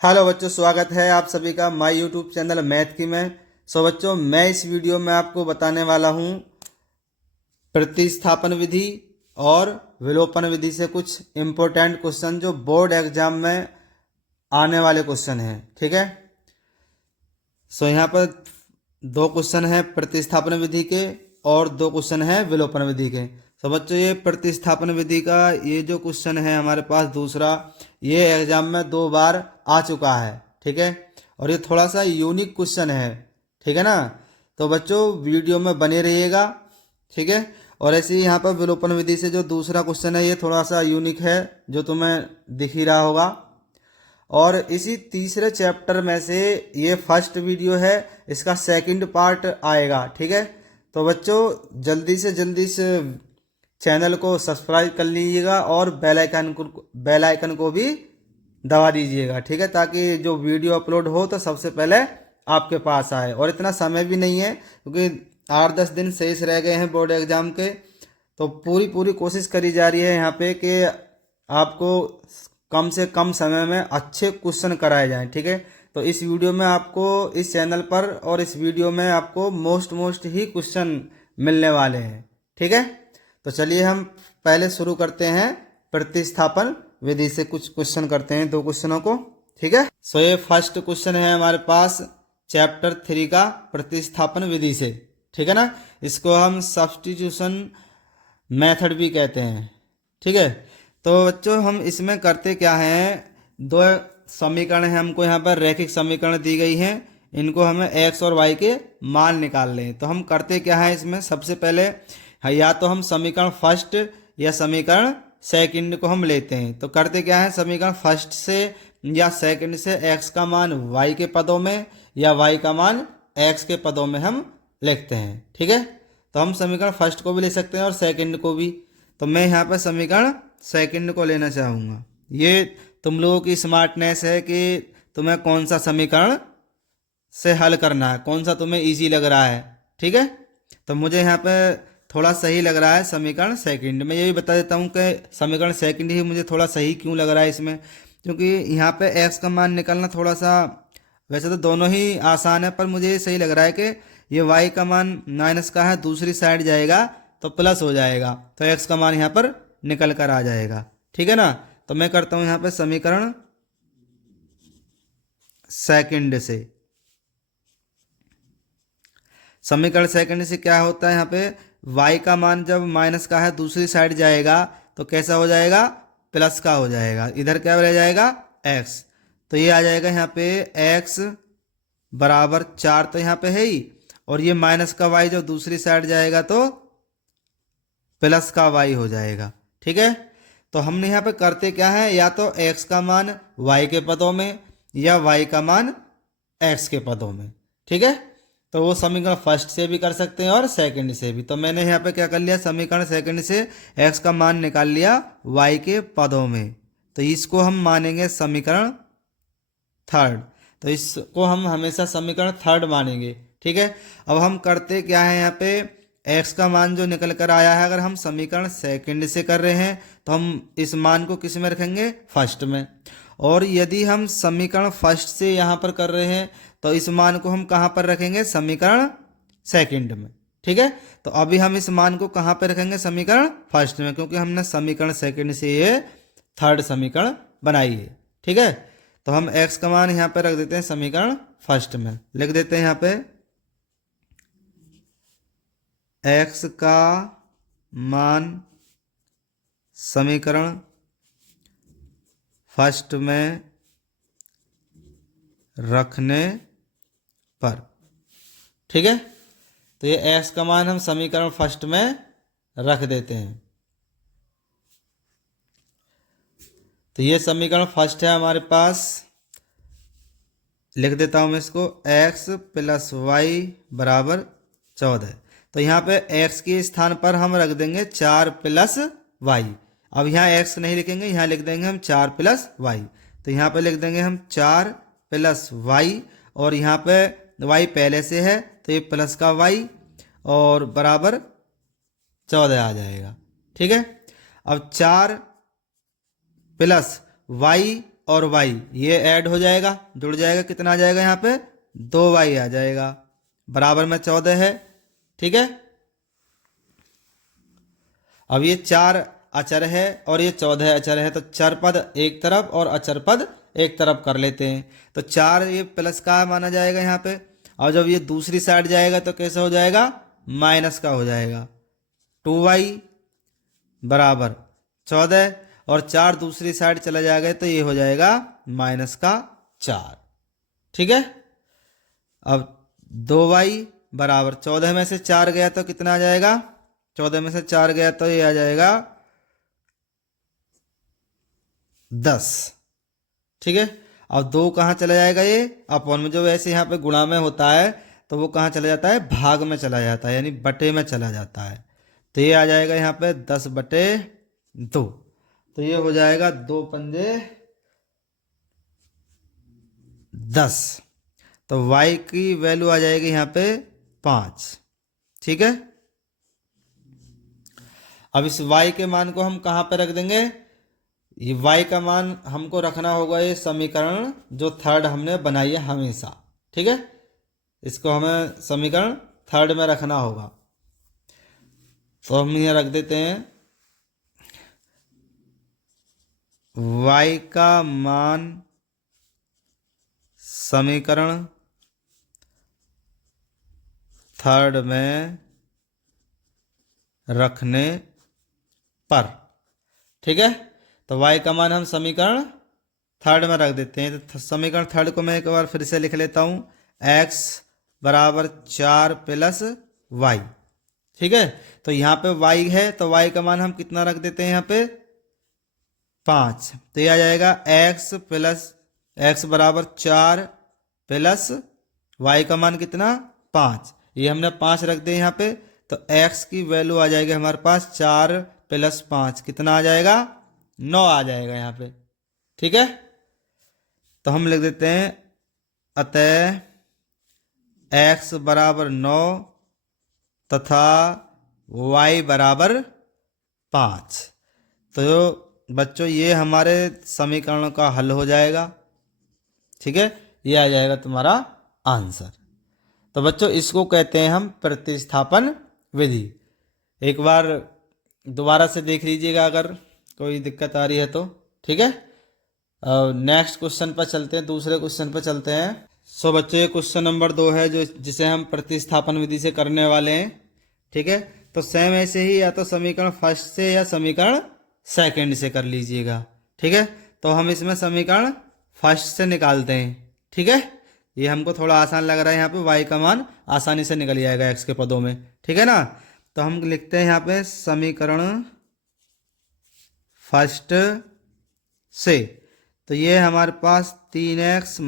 Hello बच्चों, स्वागत है आप सभी का माय यूट्यूब चैनल मैथ की में। बच्चों, मैं इस वीडियो में आपको बताने वाला हूँ प्रतिस्थापन विधि और विलोपन विधि से कुछ इम्पोर्टेंट क्वेश्चन जो बोर्ड एग्जाम में आने वाले क्वेश्चन हैं। ठीक है। यहाँ पर दो क्वेश्चन हैं प्रतिस्थापन विधि के और दो क्वेश्चन हैं विलोपन विधि के। बच्चों, ये प्रतिस्थापन विधि का ये जो क्वेश्चन है हमारे पास दूसरा, ये एग्जाम में 2 बार आ चुका है। ठीक है। और ये थोड़ा सा यूनिक क्वेश्चन है। ठीक है ना। तो बच्चों, वीडियो में बने रहिएगा। ठीक है। और ऐसे ही यहाँ पर विलोपन विधि से जो दूसरा क्वेश्चन है ये थोड़ा सा यूनिक है, जो तुम्हें दिख ही रहा होगा। और इसी तीसरे चैप्टर में से ये फर्स्ट वीडियो है, इसका सेकंड पार्ट आएगा। ठीक है। तो बच्चों, जल्दी से चैनल को सब्सक्राइब कर लीजिएगा और बेल आइकन को भी दबा दीजिएगा। ठीक है, ताकि जो वीडियो अपलोड हो तो सबसे पहले आपके पास आए। और इतना समय भी नहीं है क्योंकि 8-10 दिन शेष रह गए हैं बोर्ड एग्जाम के। तो पूरी कोशिश करी जा रही है यहाँ पे कि आपको कम से कम समय में अच्छे क्वेश्चन कराए जाएं। ठीक है। तो इस वीडियो में आपको इस चैनल पर और इस वीडियो में आपको मोस्ट ही क्वेश्चन मिलने वाले हैं। ठीक है। तो चलिए हम पहले शुरू करते हैं प्रतिस्थापन विधि से, कुछ क्वेश्चन करते हैं, दो क्वेश्चनों को। ठीक है। ये फर्स्ट क्वेश्चन है हमारे पास चैप्टर 3 का प्रतिस्थापन विधि से। ठीक है ना। इसको हम सब्स्टिट्यूशन मेथड भी कहते हैं। ठीक है। तो बच्चों, हम इसमें करते क्या हैं, दो समीकरण हैं, हमको यहाँ पर रैखिक समीकरण दी गई हैं, इनको हमें x और y के मान निकालने हैं। तो हम करते क्या है इसमें, सबसे पहले या तो हम समीकरण फर्स्ट या समीकरण सेकंड को हम लेते हैं। तो करते क्या है, समीकरण फर्स्ट से या सेकंड से x का मान y के पदों में या y का मान x के पदों में हम लिखते हैं। ठीक है। तो हम समीकरण फर्स्ट को भी ले सकते हैं और सेकंड को भी। तो मैं यहाँ पर समीकरण सेकंड को लेना चाहूँगा। ये तुम लोगों की स्मार्टनेस है कि तुम्हें कौन सा समीकरण से हल करना है, कौन सा तुम्हें इजी लग रहा है। ठीक है। तो मुझे यहाँ पे थोड़ा सही लग रहा है समीकरण सेकंड। मैं ये भी बता देता हूँ कि समीकरण सेकंड ही मुझे थोड़ा सही क्यों लग रहा है इसमें, क्योंकि यहाँ पे एक्स का मान निकालना थोड़ा सा, वैसे तो दोनों ही आसान है, पर मुझे ये सही लग रहा है कि ये वाई का मान माइनस का है, दूसरी साइड जाएगा तो प्लस हो जाएगा, तो एक्स का मान यहाँ पर निकल कर आ जाएगा। ठीक है ना। तो मैं करता हूँ यहाँ पे समीकरण सेकंड से। समीकरण सेकंड से क्या होता है, यहाँ पे y का मान जब माइनस का है दूसरी साइड जाएगा तो कैसा हो जाएगा, प्लस का हो जाएगा। इधर क्या रह जाएगा, x। तो ये आ जाएगा यहाँ पे x बराबर 4, तो यहाँ पे है ही, और ये माइनस का y जब दूसरी साइड जाएगा तो प्लस का y हो जाएगा। ठीक है। तो हमने यहाँ पे करते क्या है, या तो x का मान y के पदों में या y का मान x के पदों में। ठीक है। तो वो समीकरण फर्स्ट से भी कर सकते हैं और सेकंड से भी। तो मैंने यहाँ पे क्या कर लिया, समीकरण सेकंड से x का मान निकाल लिया y के पदों में। तो इसको हम मानेंगे समीकरण थर्ड। तो इसको हम हमेशा समीकरण थर्ड मानेंगे। ठीक है। अब हम करते क्या है, यहाँ पे x का मान जो निकल कर आया है, अगर हम समीकरण सेकंड से कर रहे हैं तो हम इस मान को किस में रखेंगे, फर्स्ट में। और यदि हम समीकरण फर्स्ट से यहाँ पर कर रहे हैं तो इस मान को हम कहाँ पर रखेंगे, समीकरण सेकंड में। ठीक है। तो अभी हम इस मान को कहाँ पर रखेंगे, समीकरण फर्स्ट में, क्योंकि हमने समीकरण सेकंड से ये थर्ड समीकरण बनाई है। ठीक है। तो हम x का मान यहाँ पे रख देते हैं समीकरण फर्स्ट में, लिख देते हैं यहाँ पे x का मान समीकरण फर्स्ट में रखने पर। ठीक है। तो ये x का मान हम समीकरण फर्स्ट में रख देते हैं। तो ये समीकरण फर्स्ट है हमारे पास, लिख देता हूं मैं इसको, x प्लस वाई बराबर 14। तो यहाँ पे x के स्थान पर हम रख देंगे 4 प्लस वाई। अब यहाँ x नहीं लिखेंगे, यहाँ लिख देंगे हम 4 प्लस वाई। तो यहाँ पे लिख देंगे हम 4 प्लस वाई, और यहाँ पे y पहले से है तो ये प्लस का y और बराबर 14 आ जाएगा। ठीक है। अब 4 प्लस y और y ये ऐड हो जाएगा, जुड़ जाएगा, कितना आ जाएगा यहाँ पे 2y आ जाएगा, बराबर में 14 है। ठीक है, अब ये 4 अचर है और ये 14 अचर है, तो चर पद एक तरफ और अचर पद एक तरफ कर लेते हैं। तो 4 ये प्लस का माना जाएगा यहाँ पे, और जब ये दूसरी साइड जाएगा तो कैसा हो जाएगा, माइनस का हो जाएगा। 2y बराबर 14 और 4 दूसरी साइड चला जाएगा तो ये हो जाएगा माइनस का 4। ठीक है, अब 2y बराबर 14 में से 4 गया तो कितना आ जाएगा, 14 में से 4 गया तो ये आ जाएगा 10। ठीक है, अब 2 कहाँ चला जाएगा, ये अपॉन में, जो वैसे यहाँ पे गुणा में होता है तो वो कहाँ चला जाता है, भाग में चला जाता है, यानी बटे में चला जाता है। तो ये आ जाएगा यहाँ पे 10/2, तो ये हो जाएगा 2 पंजे 10, तो y की वैल्यू आ जाएगी यहाँ पे 5। ठीक है, अब इस y के मान को हम कहाँ पे रख देंगे, ये y का मान हमको रखना होगा ये समीकरण जो थर्ड हमने बनाई है हमेशा। ठीक है, इसको हमें समीकरण थर्ड में रखना होगा, तो हम ये रख देते हैं y का मान समीकरण थर्ड में रखने पर। ठीक है, तो y का मान हम समीकरण थर्ड में रख देते हैं। तो समीकरण थर्ड को मैं एक बार फिर से लिख लेता हूँ, x बराबर 4 प्लस y। ठीक है, तो यहाँ पे y है तो y का मान हम कितना रख देते हैं यहाँ पे 5, तो ये आ जाएगा x बराबर 4 प्लस y का मान कितना 5, ये हमने 5 रख दिए यहाँ पे, तो x की वैल्यू आ जाएगी हमारे पास 4 + 5 कितना आ जाएगा 9 आ जाएगा यहाँ पे। ठीक है, तो हम लिख देते हैं अतः x बराबर 9 तथा y बराबर 5। तो बच्चों ये हमारे समीकरणों का हल हो जाएगा। ठीक है, ये आ जाएगा तुम्हारा आंसर। तो बच्चों इसको कहते हैं हम प्रतिस्थापन विधि। एक बार दोबारा से देख लीजिएगा अगर कोई दिक्कत आ रही है तो। ठीक है, नेक्स्ट क्वेश्चन पर चलते हैं, दूसरे क्वेश्चन पर चलते हैं। सो बच्चों ये क्वेश्चन नंबर 2 है जो जिसे हम प्रतिस्थापन विधि से करने वाले हैं। ठीक है, तो सेम ऐसे ही या तो समीकरण फर्स्ट से या समीकरण सेकंड से कर लीजिएगा। ठीक है, तो हम इसमें समीकरण फर्स्ट से निकालते हैं। ठीक है, ये हमको थोड़ा आसान लग रहा है, यहाँ पे y का मान आसानी से निकल जाएगा x के पदों में। ठीक है ना, तो हम लिखते हैं यहाँ पे समीकरण फर्स्ट से, तो ये हमारे पास 3x -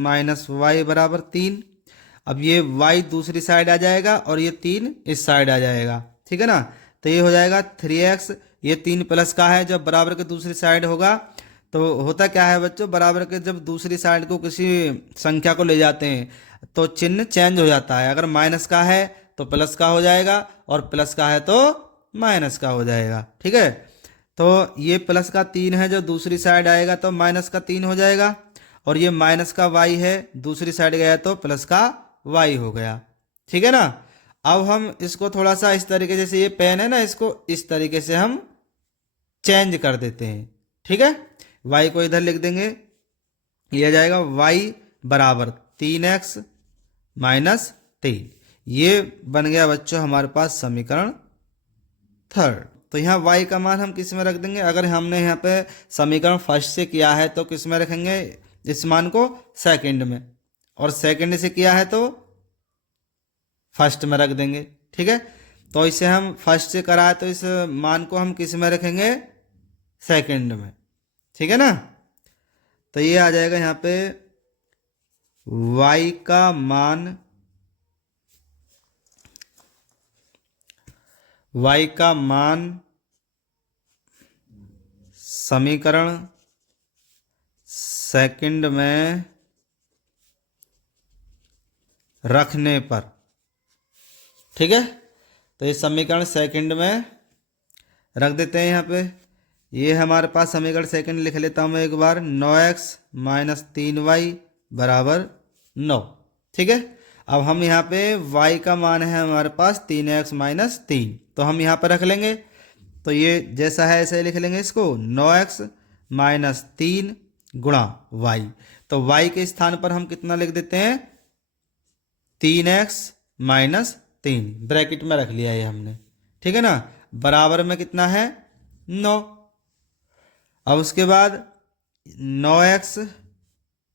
y बराबर 3। अब ये y दूसरी साइड आ जाएगा और ये 3 इस साइड आ जाएगा। ठीक है ना, तो ये हो जाएगा 3x, ये 3 प्लस का है, जब बराबर के दूसरी साइड होगा तो होता क्या है बच्चों, बराबर के जब दूसरी साइड को किसी संख्या को ले जाते हैं तो चिन्ह चेंज हो जाता है। अगर माइनस का है तो प्लस का हो जाएगा और प्लस का है तो माइनस का हो जाएगा। ठीक है, तो ये प्लस का 3 है जो दूसरी साइड आएगा तो माइनस का 3 हो जाएगा, और ये माइनस का y है दूसरी साइड गया तो प्लस का y हो गया। ठीक है ना, अब हम इसको थोड़ा सा इस तरीके से, ये पेन है ना, इसको इस तरीके से हम चेंज कर देते हैं। ठीक है, y को इधर लिख देंगे, ये आ जाएगा y बराबर 3x - 3। ये बन गया बच्चों हमारे पास समीकरण थर्ड। तो यहाँ y का मान हम किस में रख देंगे, अगर हमने यहाँ पे समीकरण फर्स्ट से किया है तो किस में रखेंगे, इस मान को सेकंड में, और सेकंड से किया है तो फर्स्ट में रख देंगे। ठीक है, तो इसे हम फर्स्ट से करा है तो इस मान को हम किस में रखेंगे, सेकंड में। ठीक है ना, तो ये आ जाएगा यहाँ पे y का मान समीकरण सेकंड में रखने पर। ठीक है, तो ये समीकरण सेकंड में रख देते हैं यहाँ पे, ये हमारे पास समीकरण सेकंड लिख लेता हूँ मैं एक बार, 9x माइनस 3y बराबर 9। ठीक है, अब हम यहाँ पे y का मान है हमारे पास 3x माइनस 3, तो हम यहाँ पर रख लेंगे। तो ये जैसा है ऐसे ही लिख लेंगे इसको, 9x माइनस 3 गुणा y। तो y के स्थान पर हम कितना लिख देते हैं, 3x माइनस 3 ब्रैकेट में रख लिया ये हमने। ठीक है ना, बराबर में कितना है 9। अब उसके बाद 9x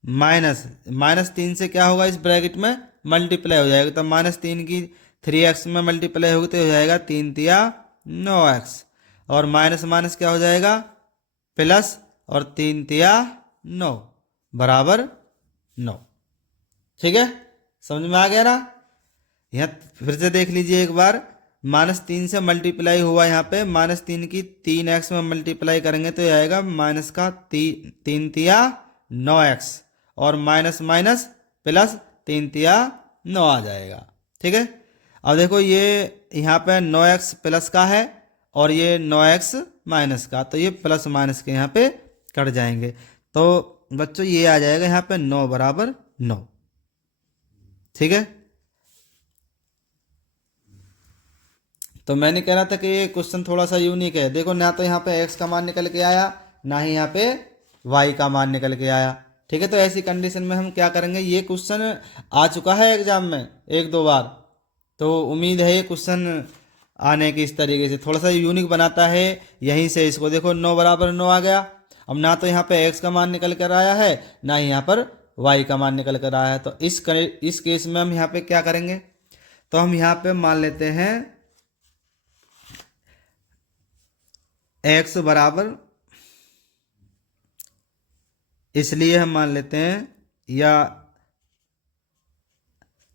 माइनस 3 से क्या होगा, इस ब्रैकेट में मल्टीप्लाई हो जाएगा। तो माइनस 3 की 3x में मल्टीप्लाई होगी तो हो जाएगा 3 तिया 9x, और माइनस माइनस क्या हो जाएगा प्लस, और 3 तिया 9 बराबर 9। ठीक है, समझ में आ गया ना। यहाँ फिर से देख लीजिए एक बार, -3 से मल्टीप्लाई हुआ, यहाँ पे -3 की 3x में मल्टीप्लाई करेंगे तो ये आएगा माइनस का 3 तिया 9x, और माइनस माइनस प्लस 3 तिया 9 आ जाएगा। ठीक है, अब देखो ये यहाँ पे 9x प्लस का है और ये 9x माइनस का, तो ये प्लस माइनस के यहाँ पे कट जाएंगे। तो बच्चों ये आ जाएगा यहाँ पे 9 बराबर 9। ठीक है, तो मैंने कह रहा था कि ये क्वेश्चन थोड़ा सा यूनिक है। देखो ना तो यहाँ पे x का मान निकल के आया, ना ही यहाँ पे y का मान निकल के आया। ठीक है, तो ऐसी कंडीशन में हम क्या करेंगे, ये क्वेश्चन आ चुका है एग्जाम में 1-2 बार, तो उम्मीद है ये क्वेश्चन आने की इस तरीके से थोड़ा सा यूनिक बनाता है। यहीं से इसको देखो 9 बराबर 9 आ गया। अब ना तो यहाँ पे x का मान निकल कर आया है, ना ही यहाँ पर y का मान निकल कर आया है। तो इस केस में हम यहाँ पे क्या करेंगे, तो हम यहाँ पे मान लेते हैं x बराबर, इसलिए हम मान लेते हैं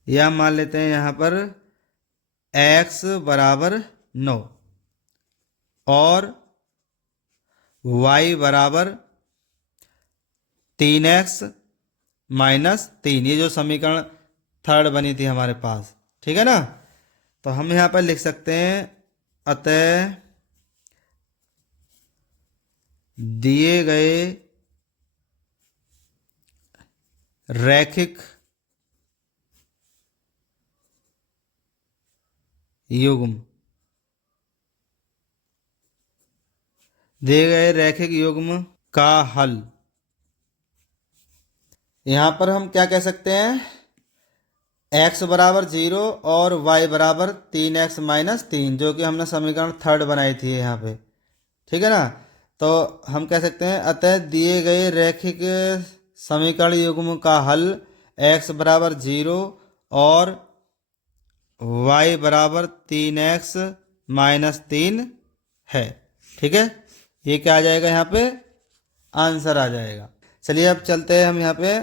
या मान लेते हैं यहाँ पर x बराबर 9 और y बराबर 3x माइनस 3, ये जो समीकरण थर्ड बनी थी हमारे पास। ठीक है ना, तो हम यहाँ पर लिख सकते हैं, अतः दिए गए रैखिक युग्म, दिए गए रैखिक युग्म का हल, यहाँ पर हम क्या कह सकते हैं, x बराबर 0 और y बराबर 3x माइनस 3, जो कि हमने समीकरण थर्ड बनाई थी यहाँ पे। ठीक है ना, तो हम कह सकते हैं अतः दिए गए रैखिक समीकरण युग्म का हल x बराबर 0 और y बराबर 3x माइनस 3 है। ठीक है, ये क्या आ जाएगा, यहाँ पे आंसर आ जाएगा। चलिए अब चलते हैं हम यहाँ पे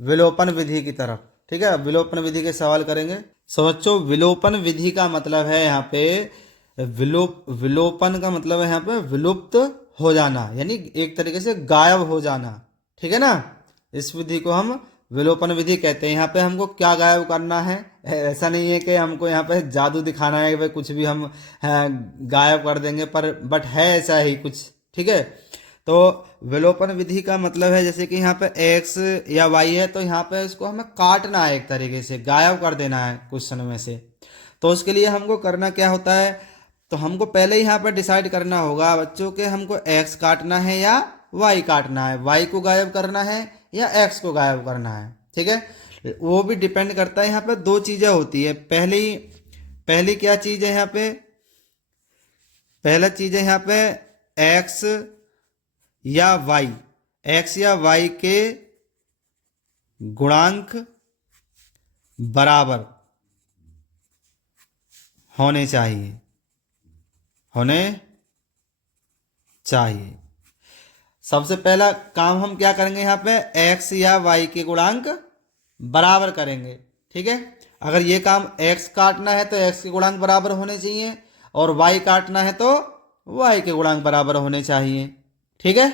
विलोपन विधि की तरफ। ठीक है, विलोपन विधि के सवाल करेंगे। सो बच्चों, विलोपन विधि का मतलब है यहाँ पे विलोपन का मतलब है यहाँ पे विलुप्त हो जाना, यानी एक तरीके से गायब हो जाना। ठीक है ना, इस विधि को हम विलोपन विधि कहते हैं। यहाँ पे हमको क्या गायब करना है, ऐसा नहीं है कि हमको यहाँ पे जादू दिखाना है कि कुछ भी हम गायब कर देंगे, पर बट है ऐसा ही कुछ। ठीक है, तो विलोपन विधि का मतलब है जैसे कि यहाँ पे x या y है, तो यहाँ पे इसको हमें काटना है, एक तरीके से गायब कर देना है क्वेश्चन में से। तो उसके लिए हमको करना क्या होता है, तो हमको पहले ही यहाँ पर डिसाइड करना होगा बच्चों के हमको x काटना है या y काटना है, y को गायब करना है या x को गायब करना है। ठीक है, वो भी डिपेंड करता है। यहाँ पे दो चीज़ें होती है। पहली क्या चीज़ है यहाँ पे, पहला चीज़ है यहाँ पे x या y के गुणांक बराबर होने चाहिए। सबसे पहला काम हम क्या करेंगे, यहाँ पे x या y के गुणांक बराबर करेंगे। ठीक है, अगर ये काम x काटना है तो x के गुणांक बराबर होने चाहिए, और y काटना है तो y के गुणांक बराबर होने चाहिए। ठीक है,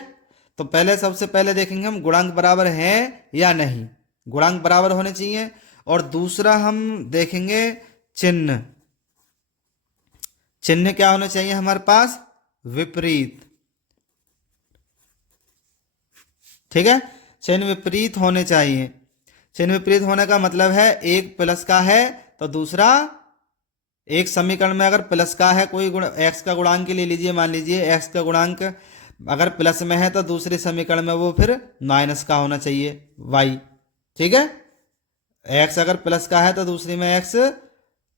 तो पहले सबसे पहले देखेंगे हम गुणांक बराबर हैं या नहीं, गुणांक बराबर होने चाहिए। और दूसरा हम देखेंगे चिन्ह क्या होना चाहिए हमारे पास, विपरीत। ठीक है, चिन्ह विपरीत होने चाहिए। चिन्ह विपरीत होने का मतलब है एक प्लस का है तो दूसरा, एक समीकरण में अगर प्लस का है कोई गुण, एक्स का गुणांक ले लीजिए, मान लीजिए एक्स का गुणांक अगर प्लस में है तो दूसरे समीकरण में वो फिर माइनस का होना चाहिए, वाई। ठीक है, एक्स अगर प्लस का है तो दूसरी में एक्स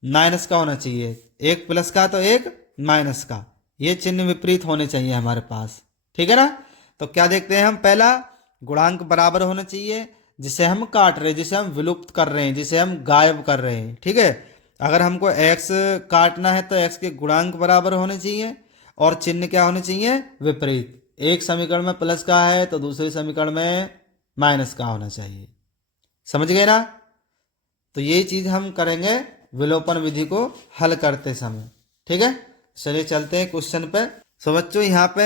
माइनस का होना चाहिए, एक प्लस का तो एक माइनस का, ये चिन्ह विपरीत होने चाहिए हमारे पास। ठीक है ना, तो क्या देखते हैं हम, पहला गुणांक बराबर होना चाहिए, जिसे हम काट रहे हैं, जिसे हम विलुप्त कर रहे हैं, जिसे हम गायब कर रहे हैं। ठीक है, अगर हमको x काटना है तो x के गुणांक बराबर होने चाहिए और चिन्ह क्या होने चाहिए, विपरीत। एक समीकरण में प्लस का है तो दूसरे समीकरण में माइनस का होना चाहिए। समझ गए ना, तो ये चीज हम करेंगे विलोपन विधि को हल करते समय। ठीक है, चलिए चलते हैं क्वेश्चन पे। सो बच्चों यहाँ पे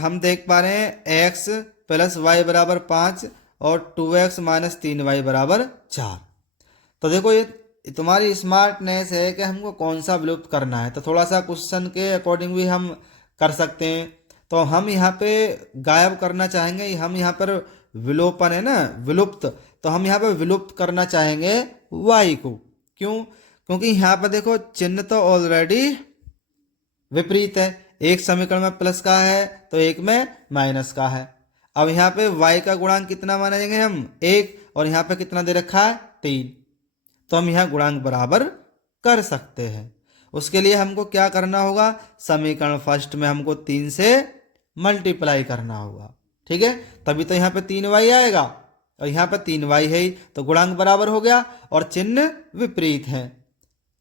हम देख पा रहे हैं x प्लस वाई बराबर 5 और 2x माइनस 3y बराबर 4। तो देखो ये तुम्हारी स्मार्टनेस है कि हमको कौन सा विलुप्त करना है, तो थोड़ा सा क्वेश्चन के अकॉर्डिंग भी हम कर सकते हैं। तो हम यहाँ पे गायब करना चाहेंगे, हम यहाँ पर विलोपन है ना, विलुप्त, तो हम यहाँ पे विलुप्त करना चाहेंगे y को। क्यों, क्योंकि यहाँ पर देखो चिन्ह तो ऑलरेडी विपरीत है, एक समीकरण में प्लस का है तो एक में माइनस का है। अब यहाँ पे y का गुणांक कितना मानेंगे हम, 1, और यहाँ पे कितना दे रखा है, 3, तो हम यहाँ गुणांक बराबर कर सकते हैं। उसके लिए हमको क्या करना होगा, समीकरण फर्स्ट में हमको 3 से मल्टीप्लाई करना होगा। ठीक है, तभी तो यहाँ पे 3y आएगा और यहाँ पे 3y है ही, तो गुणांक बराबर हो गया और चिन्ह विपरीत है।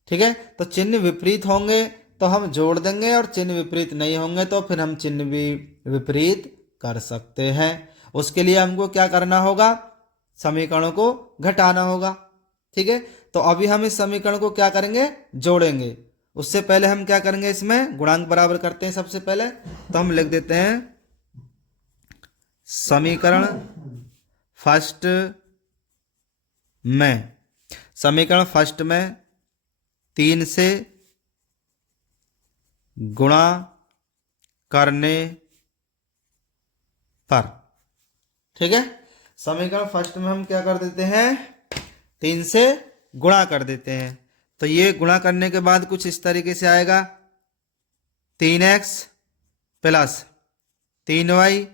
ठीक है, तो चिन्ह विपरीत होंगे तो हम जोड़ देंगे और चिन्ह विपरीत नहीं होंगे तो फिर हम चिन्ह भी विपरीत कर सकते हैं। उसके लिए हमको क्या करना होगा, समीकरणों को घटाना होगा। ठीक है, तो अभी हम इस समीकरण को क्या करेंगे, जोड़ेंगे। उससे पहले हम क्या करेंगे, इसमें गुणांक बराबर करते हैं सबसे पहले, तो हम लिख देते हैं समीकरण फर्स्ट में, समीकरण फर्स्ट में 3 से गुणा करने पर। ठीक है, समीकरण फर्स्ट में हम क्या कर देते हैं, 3 से गुणा कर देते हैं। तो ये गुणा करने के बाद कुछ इस तरीके से आएगा, 3x प्लस 3y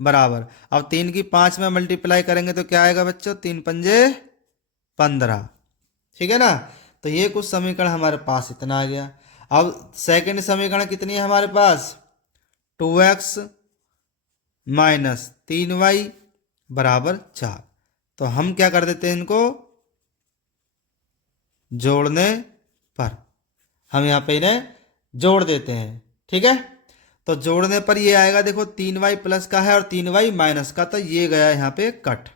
बराबर, अब 3 की 5 में मल्टीप्लाई करेंगे तो क्या आएगा बच्चों, 3 पंजे 15। ठीक है ना, तो ये कुछ समीकरण हमारे पास इतना आ गया। अब सेकंड समीकरण कितनी है हमारे पास, 2x माइनस 3y बराबर 4। तो हम क्या कर देते हैं, इनको जोड़ने पर हम यहाँ पे इन्हें जोड़ देते हैं। ठीक है, तो जोड़ने पर ये आएगा, देखो 3y प्लस का है और 3y माइनस का, तो ये गया यहाँ पे कट,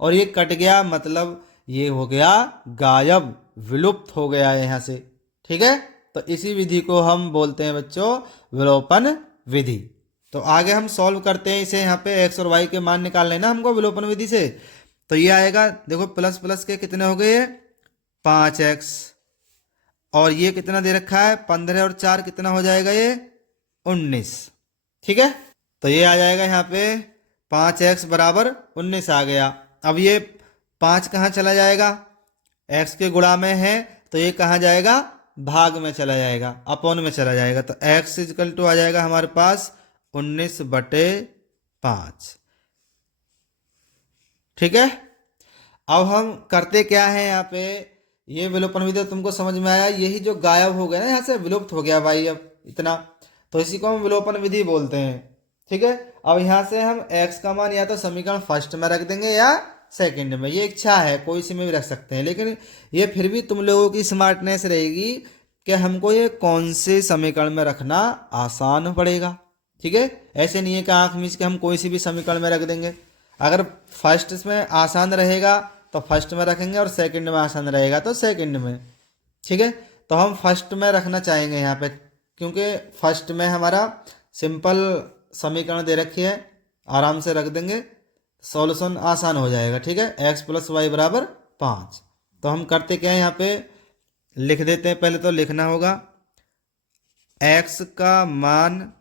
और ये कट गया मतलब ये हो गया गायब, विलुप्त हो गया है यहाँ से। ठीक है, तो इसी विधि को हम बोलते हैं बच्चों विलोपन विधि। तो आगे हम सॉल्व करते हैं इसे, यहाँ पे x और y के मान निकालने ना हमको विलोपन विधि से। तो ये आएगा, देखो प्लस प्लस के कितने हो गए, 5x, और ये कितना दे रखा है 15, और 4 कितना हो जाएगा, ये 19। ठीक है, तो ये आ जाएगा यहाँ पे 5x बराबर 19 आ गया। अब ये 5 कहाँ चला जाएगा, x के गुणा में है तो ये कहाँ जाएगा, भाग में चला जाएगा, अपॉन में चला जाएगा, तो x इक्वल टू आ जाएगा हमारे पास 19/5। ठीक है, अब हम करते क्या है यहाँ पे, ये विलोपन विधि तुमको समझ में आया, यही जो गायब हो गया ना यहाँ से, विलुप्त हो गया भाई अब इतना, तो इसी को हम विलोपन विधि बोलते हैं। ठीक है, अब यहाँ से हम x का मान या तो समीकरण फर्स्ट में रख देंगे या सेकंड में, ये इच्छा है, कोई सी में भी रख सकते हैं, लेकिन ये फिर भी तुम लोगों की स्मार्टनेस रहेगी कि हमको ये कौन से समीकरण में रखना आसान पड़ेगा। ठीक है, ऐसे नहीं है कि आंख मीच के हम कोई सी भी समीकरण में रख देंगे। अगर फर्स्ट में आसान रहेगा तो फर्स्ट में रखेंगे और सेकंड में आसान रहेगा तो सेकंड में। ठीक है, तो हम फर्स्ट में रखना चाहेंगे यहाँ पे, क्योंकि फर्स्ट में हमारा सिंपल समीकरण दे रखी है, आराम से रख देंगे, सॉल्यूशन आसान हो जाएगा। ठीक है, x प्लस वाई बराबर 5। तो हम करते क्या है, यहाँ पे लिख देते हैं, पहले तो लिखना होगा x का मान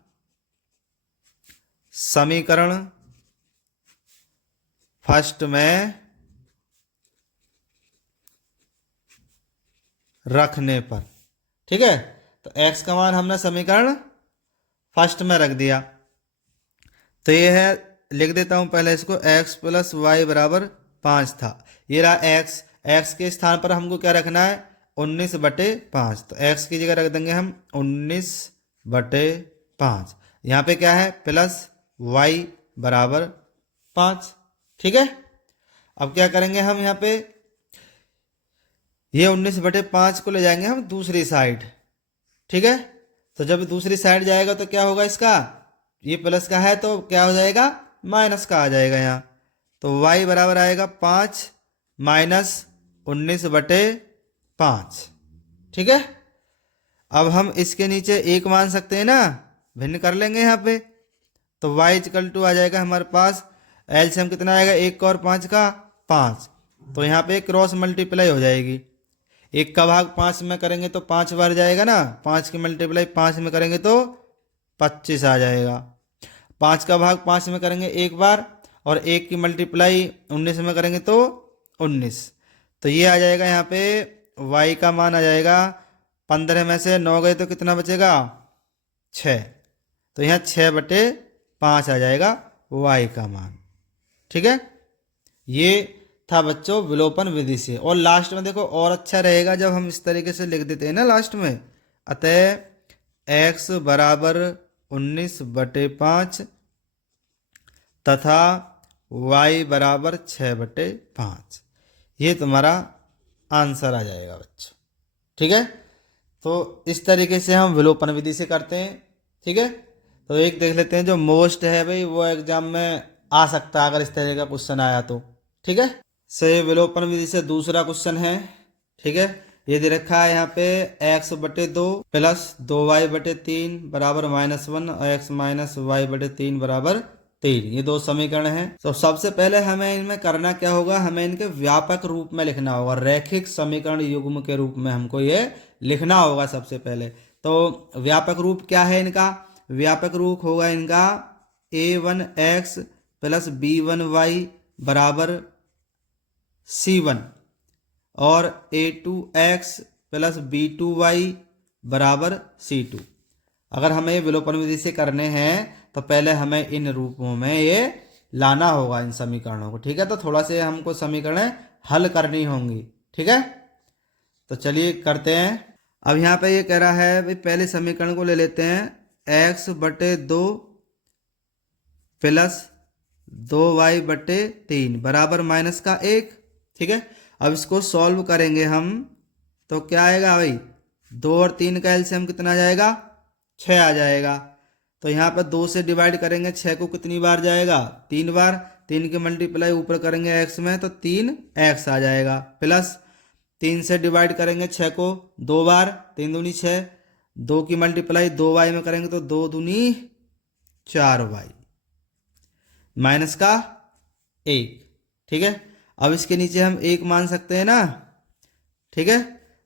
समीकरण फर्स्ट में रखने पर। ठीक है, तो x का मान हमने समीकरण फर्स्ट में रख दिया। तो ये है, लिख देता हूं पहले इसको, x प्लस वाई बराबर 5 था। ये रहा x के स्थान पर हमको क्या रखना है, 19/5। तो x की जगह रख देंगे हम 19/5। यहाँ पे क्या है, प्लस y बराबर 5। ठीक है, अब क्या करेंगे हम, यहाँ पे ये 19/5 को ले जाएंगे हम दूसरी साइड। ठीक है, तो जब दूसरी साइड जाएगा तो क्या होगा इसका, ये प्लस का है तो क्या हो जाएगा, माइनस का आ जाएगा यहाँ। तो y बराबर आएगा 5 माइनस 19/5। ठीक है, अब हम इसके नीचे एक मान सकते हैं ना, भिन्न कर लेंगे यहाँ पे। तो y इक्वल टू आ जाएगा हमारे पास, एलसीएम कितना आएगा, 1 और 5 का 5। तो यहाँ पे क्रॉस मल्टीप्लाई हो जाएगी। 1 का भाग 5 में करेंगे तो 5 बार जाएगा ना, 5 की मल्टीप्लाई 5 में करेंगे तो 25 आ जाएगा। 5 का भाग 5 में करेंगे 1 बार, और 1 की मल्टीप्लाई 19 में करेंगे तो 19। तो ये आ जाएगा यहाँ पे y का मान आ जाएगा, 15 में से 9 गए तो कितना बचेगा, 6। तो यहाँ 6/5 आ जाएगा y का मान। ठीक है, ये था बच्चों विलोपन विधि से। और लास्ट में देखो और अच्छा रहेगा जब हम इस तरीके से लिख देते हैं ना लास्ट में, अतः x बराबर 19/5 तथा y बराबर 6/5। ये तुम्हारा आंसर आ जाएगा बच्चों। ठीक है, तो इस तरीके से हम विलोपन विधि से करते हैं। ठीक है, तो एक देख लेते हैं जो मोस्ट है भाई, वो एग्जाम में आ सकता है अगर इस तरह का क्वेश्चन आया तो। ठीक है, से विलोपन विधि से दूसरा क्वेश्चन है। ठीक है, ये दे रखा है यहाँ पे x/2 प्लस 2y/3 बराबर -1 और x माइनस y/3 बराबर 3। ये दो समीकरण हैं। तो सबसे पहले हमें इनमें करना क्या होगा, हमें इनके व्यापक रूप में लिखना होगा, रैखिक समीकरण युग्म के रूप में हमको ये लिखना होगा सबसे पहले। तो व्यापक रूप क्या है इनका, व्यापक रूप होगा इनका a1x प्लस b1y बराबर c1 और a2x प्लस b2y बराबर c2। अगर हमें विलोपन विधि से करने हैं तो पहले हमें इन रूपों में ये लाना होगा इन समीकरणों को। ठीक है, तो थोड़ा से हमको समीकरण हल करनी होंगी। ठीक है, तो चलिए करते हैं। अब यहाँ पे ये कह रहा है भाई, पहले समीकरण को ले लेते हैं, x/2 प्लस 2y/3 बराबर -1। ठीक है, अब इसको सॉल्व करेंगे हम तो क्या आएगा भाई, 2 और 3 का एलसीएम कितना आ जाएगा, 6 आ जाएगा। तो यहाँ पर 2 से डिवाइड करेंगे 6 को कितनी बार जाएगा, 3 बार। 3 की मल्टीप्लाई ऊपर करेंगे x में तो 3x आ जाएगा, प्लस 3 से डिवाइड करेंगे 6 को 2 बार, 3 दूनी 6। 2 की मल्टीप्लाई 2y में करेंगे तो 2 दूनी 4y माइनस का 1। ठीक है, अब इसके नीचे हम 1 मान सकते हैं ना। ठीक है,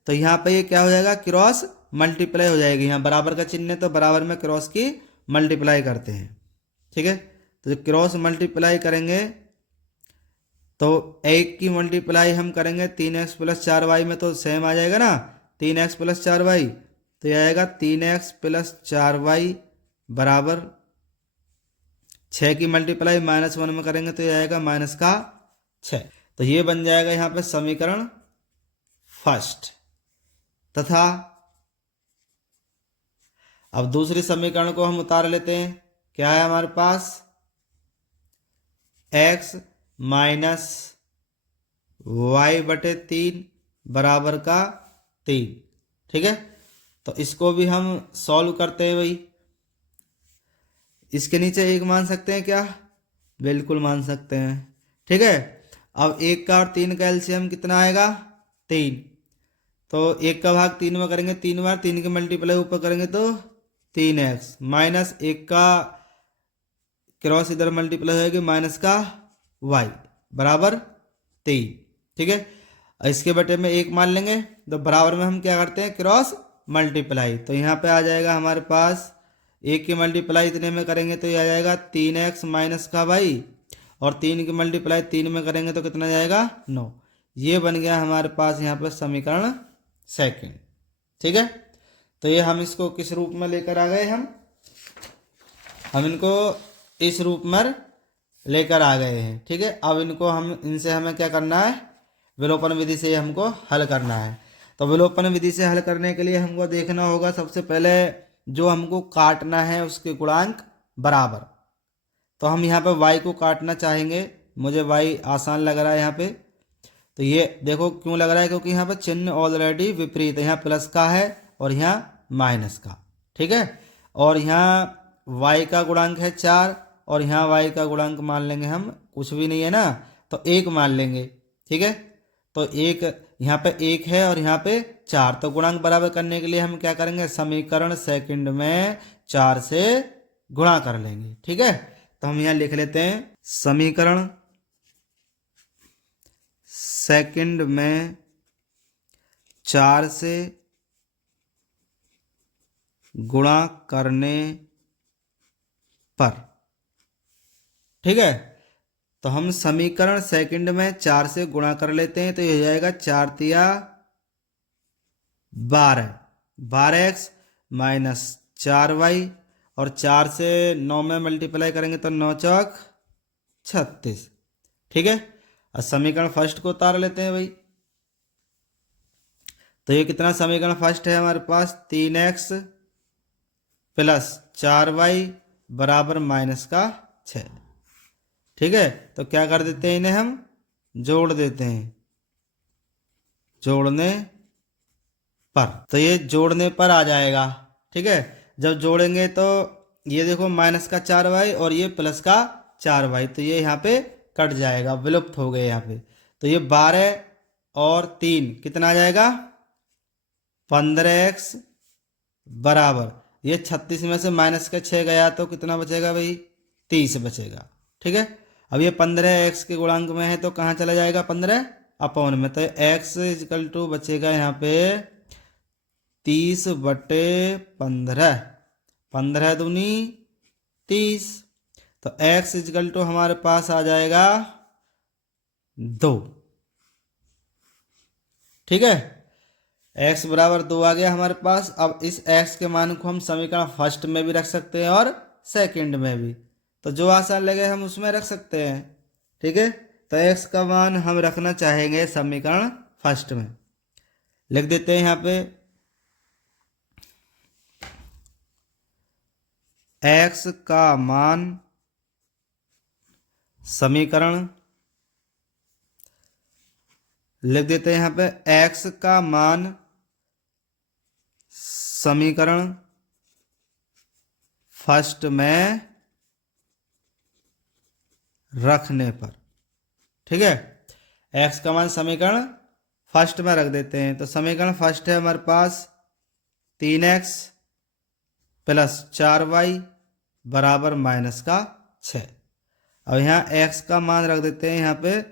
तो यहाँ पे ये क्या हो जाएगा, क्रॉस मल्टीप्लाई हो जाएगी। यहाँ बराबर का चिन्ह है तो बराबर में क्रॉस की मल्टीप्लाई करते हैं। ठीक है, तो जब क्रॉस मल्टीप्लाई करेंगे तो 1 की मल्टीप्लाई हम करेंगे 3x प्लस 4y में तो सेम आ जाएगा ना, 3x प्लस 4y। तो ये आएगा 3x प्लस 4y बराबर 6 की मल्टीप्लाई -1 में करेंगे तो ये आएगा -6। तो ये बन जाएगा यहाँ पे समीकरण फर्स्ट। तथा अब दूसरी समीकरण को हम उतार लेते हैं। क्या है हमारे पास, x माइनस y/3 बराबर का 3। ठीक है, तो इसको भी हम सॉल्व करते हैं भाई। इसके नीचे 1 मान सकते हैं क्या, बिल्कुल मान सकते हैं। ठीक है, अब 1 का और 3 का एलसीएम कितना आएगा, 3। तो 1 का भाग 3 में करेंगे 3 बार, 3 की मल्टीप्लाई ऊपर करेंगे तो 3x माइनस 1 का क्रॉस इधर मल्टीप्लाई होगी -y बराबर 3। ठीक है, इसके बटे में 1 मान लेंगे तो बराबर में हम क्या करते हैं, क्रॉस मल्टीप्लाई। तो यहाँ पे आ जाएगा हमारे पास 1 की मल्टीप्लाई इतने में करेंगे तो ये आ जाएगा 3x माइनस का y और 3 की मल्टीप्लाई 3 में करेंगे तो कितना जाएगा 9। ये बन गया हमारे पास यहाँ पर समीकरण सेकंड। ठीक है, तो ये हम इसको किस रूप में लेकर आ गए, हम इनको इस रूप में लेकर आ गए हैं। ठीक है, अब इनको इनसे हमें क्या करना है, विलोपन विधि से हमको हल करना है। तो विलोपन विधि से हल करने के लिए हमको देखना होगा सबसे पहले जो हमको काटना है उसके गुणांक बराबर। तो हम यहाँ पे y को काटना चाहेंगे, मुझे y आसान लग रहा है यहाँ पे। तो ये देखो क्यों लग रहा है, क्योंकि यहाँ पे चिन्ह ऑलरेडी विपरीत है, यहाँ प्लस का है और यहाँ माइनस का। ठीक है, और यहाँ y का गुणांक है 4 और यहाँ y का गुणांक मान लेंगे हम, कुछ भी नहीं है ना, तो 1 मान लेंगे। ठीक है, तो 1 यहाँ पे 1 है और यहाँ पे 4, तो गुणांक बराबर करने के लिए हम क्या करेंगे, समीकरण सेकंड में 4 से गुणा कर लेंगे। ठीक है, तो हम यहाँ लिख लेते हैं समीकरण सेकंड में 4 से गुणा करने पर। ठीक है, तो हम समीकरण सेकंड में 4 से गुणा कर लेते हैं, तो ये हो जाएगा 4 तिया 12, 12x माइनस 4y, और 4 से 9 में मल्टीप्लाई करेंगे तो 9 चौक 36। ठीक है, अब समीकरण फर्स्ट को उतार लेते हैं भाई। तो ये कितना समीकरण फर्स्ट है हमारे पास, 3x प्लस 4y बराबर माइनस का 6। ठीक है, तो क्या कर देते हैं, इन्हें हम जोड़ देते हैं, जोड़ने पर। तो ये जोड़ने पर आ जाएगा। ठीक है, जब जोड़ेंगे तो ये देखो माइनस का 4y और ये प्लस का 4y, तो ये यहाँ पे कट जाएगा, विलुप्त हो गए यहाँ पे। तो ये 12 और 3 कितना आ जाएगा, 15x बराबर, ये 36 में से माइनस का 6 गया तो कितना बचेगा भाई, 30 बचेगा। ठीक है, अब ये 15x के गुणांक में है तो कहाँ चला जाएगा, 15 अपॉन में, तो x इक्वल टू बचेगा यहाँ पे 30/15, 15 दूनी 30, तो x इक्वल टू हमारे पास आ जाएगा 2। ठीक है, x बराबर 2 आ गया हमारे पास। अब इस x के मान को हम समीकरण फर्स्ट में भी रख सकते हैं और सेकंड में भी, तो जो आसान लगे हम उसमें रख सकते हैं। ठीक है, तो x का मान हम रखना चाहेंगे समीकरण फर्स्ट में, लिख देते हैं यहाँ पे x का मान समीकरण, लिख देते हैं यहाँ पे x का मान समीकरण फर्स्ट में रखने पर। ठीक है, x का मान समीकरण फर्स्ट में रख देते हैं, तो समीकरण फर्स्ट है हमारे पास 3x प्लस 4y बराबर माइनस का 6। अब यहाँ x का मान रख देते हैं यहाँ पे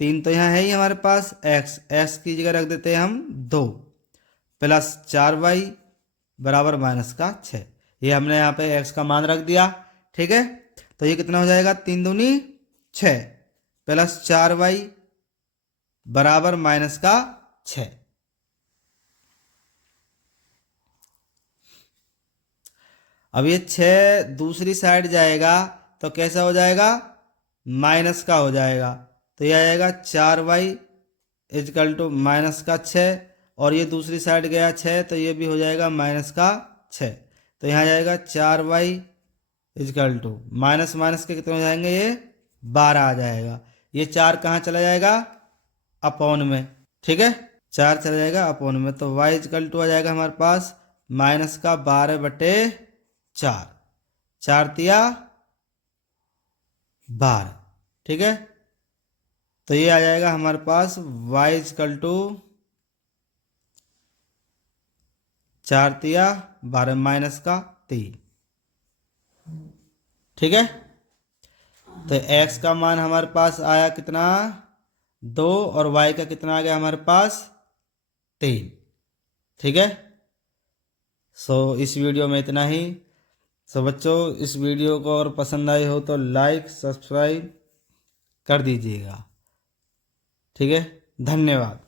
3, तो यहाँ है ही हमारे पास x की जगह रख देते हैं हम 2 प्लस 4y बराबर माइनस का 6। ये हमने यहाँ पे x का मान रख दिया। ठीक है, तो ये कितना हो जाएगा, 3 दूनी 6 प्लस 4y बराबर माइनस का 6। अब ये 6 दूसरी साइड जाएगा तो कैसा हो जाएगा, माइनस का हो जाएगा, तो ये आ जाएगा 4y इक्वल टू माइनस का 6, और ये दूसरी साइड गया 6 तो ये भी हो जाएगा माइनस का 6, तो यहाँ जाएगा 4y equal to minus minus के कितने हो जाएंगे, ये 12 आ जाएगा। ये 4 कहाँ चला जाएगा, अपॉन में। ठीक है, 4 चला जाएगा अपॉन में, तो y इक्वल टू आ जाएगा हमारे पास माइनस का 12/4, 4 तिया 12। ठीक है, तो ये आ जाएगा हमारे पास y इक्वल टू 4 तिया 12 माइनस का 3। ठीक है, तो x का मान हमारे पास आया कितना, 2, और y का कितना आ गया हमारे पास 3। ठीक है, सो इस वीडियो में इतना ही। सो बच्चों, इस वीडियो को और पसंद आई हो तो लाइक, सब्सक्राइब कर दीजिएगा। ठीक है, धन्यवाद।